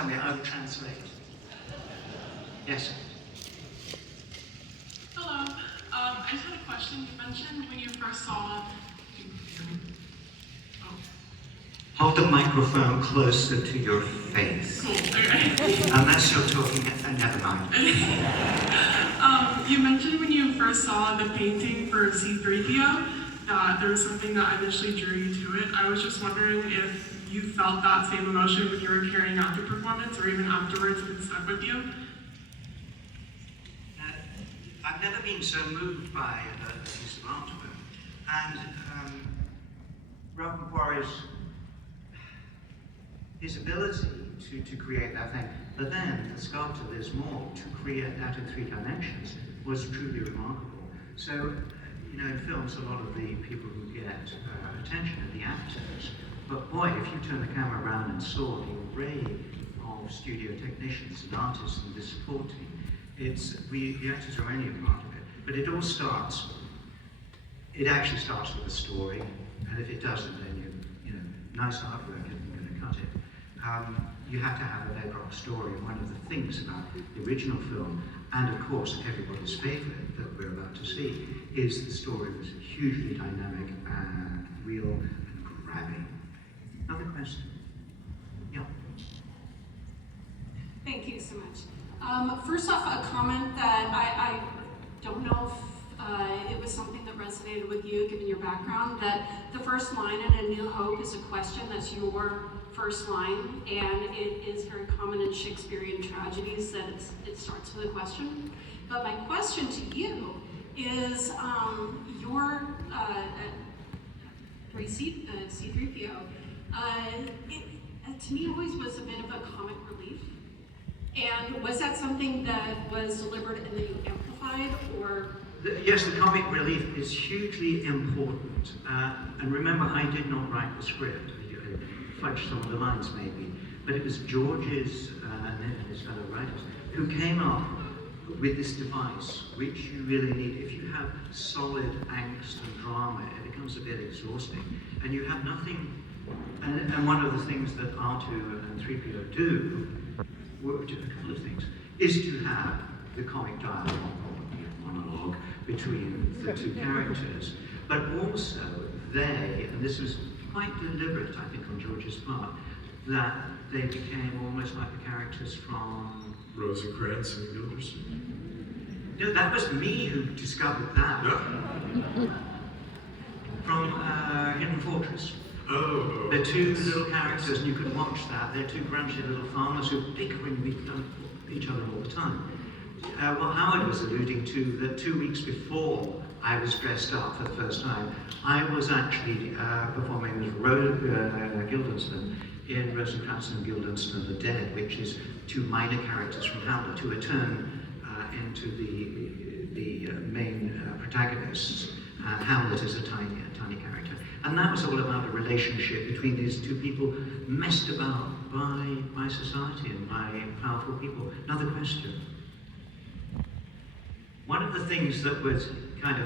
tell me, I will translate. Yes? Hello. I just had a question. You mentioned when you first saw... Hold the microphone closer to your face. Cool, okay. Unless you're talking, never mind. You mentioned when you first saw the painting for C3PO that there was something that initially drew you to it. I was just wondering if you felt that same emotion when you were carrying out the performance, or even afterwards, if it stuck with you. I've never been so moved by a piece of artwork. And Ralph McQuarrie's his ability to create that thing, but then the sculptor Liz Moore to create that in 3 dimensions was truly remarkable. So, you know, in films, a lot of the people who get attention are the actors. But boy, if you turn the camera around and saw the array of studio technicians and artists and the supporting, the actors are only a part of it. But it all starts, it actually starts with a story, and if it doesn't, then you know, nice artwork isn't going to cut it. You have to have a bedrock story, and one of the things about the original film, and of course everybody's favorite that we're about to see, is the story was hugely dynamic and real and grabbing. Another question? Yeah. Thank you so much. First off, a comment that I don't know if it was something that resonated with you, given your background, that the first line in A New Hope is a question. That's your first line, and it is very common in Shakespearean tragedies that it starts with a question. But my question to you is, your C3PO, to me always was a bit of a comic relief. And was that something that was deliberate and then you amplified, or? Yes, the comic relief is hugely important. And remember, I did not write the script. I fudged some of the lines maybe. But it was George's and his fellow writers who came up with this device, which you really need. If you have solid angst and drama, it becomes a bit exhausting. And you have nothing. And one of the things that R2 and 3PO do, a couple of things, is to have the comic dialogue, or monologue, between the 2 characters. But also they, and this was quite deliberate, I think, on George's part, that they became almost like the characters from... Rosencrantz and Guildenstern? No, that was me who discovered that. Yeah. From Hidden Fortress. Oh. They're 2 little characters, and you can watch that. They're 2 grumpy little farmers who are bickering with each other all the time. What Howard was alluding to, that 2 weeks before I was dressed up for the first time, I was actually performing as Guildenstern in Rosencrantz and Guildenstern of the Dead, which is 2 minor characters from Hamlet who are turned into the main protagonists. Hamlet is a tiny character. And that was all about a relationship between these 2 people messed about by society and by powerful people. Another question. One of the things that was kind of